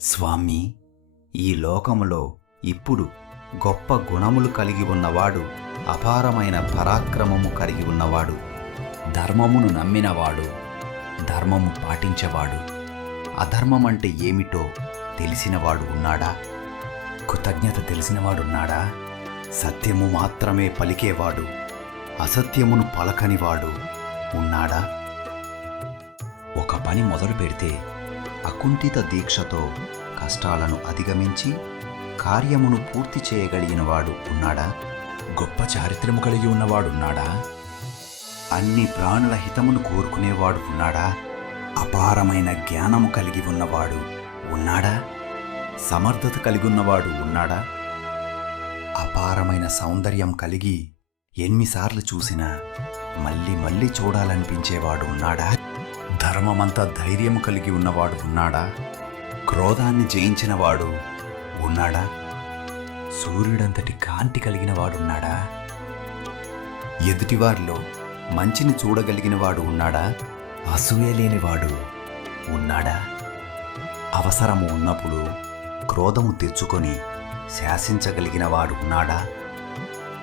స్వామి, ఈ లోకములో ఇప్పుడు గొప్ప గుణములు కలిగి ఉన్నవాడు, అపారమైన పరాక్రమము కలిగి ఉన్నవాడు, ధర్మమును నమ్మినవాడు, ధర్మము పాటించేవాడు, అధర్మమంటే ఏమిటో తెలిసినవాడు ఉన్నాడా? కృతజ్ఞత తెలిసినవాడున్నాడా? సత్యము మాత్రమే పలికేవాడు, అసత్యమును పలకనివాడు ఉన్నాడా? ఒక పని మొదలు పెడితే అకుంఠిత దీక్షతో కష్టాలను అధిగమించి కార్యమును పూర్తి చేయగలిగినవాడు ఉన్నాడా? గొప్ప చారిత్రము కలిగి ఉన్నవాడున్నాడా? అన్ని ప్రాణుల హితమును కోరుకునేవాడు ఉన్నాడా? అపారమైన జ్ఞానము కలిగి ఉన్నవాడు ఉన్నాడా? సమర్థత కలిగి ఉన్నవాడు ఉన్నాడా? అపారమైన సౌందర్యం కలిగి ఎన్నిసార్లు చూసినా మళ్ళీ మళ్ళీ చూడాలనిపించేవాడు ఉన్నాడా? ధర్మమంతా ధైర్యము కలిగి ఉన్నవాడు ఉన్నాడా? క్రోధాన్ని జయించినవాడు ఉన్నాడా? సూర్యుడంతటి కాంతి కలిగిన వాడున్నాడా? ఎదుటివారిలో మంచిని చూడగలిగినవాడు ఉన్నాడా? అసూయ లేనివాడు ఉన్నాడా? అవసరము ఉన్నప్పుడు క్రోధము తెచ్చుకొని శాసించగలిగినవాడు ఉన్నాడా?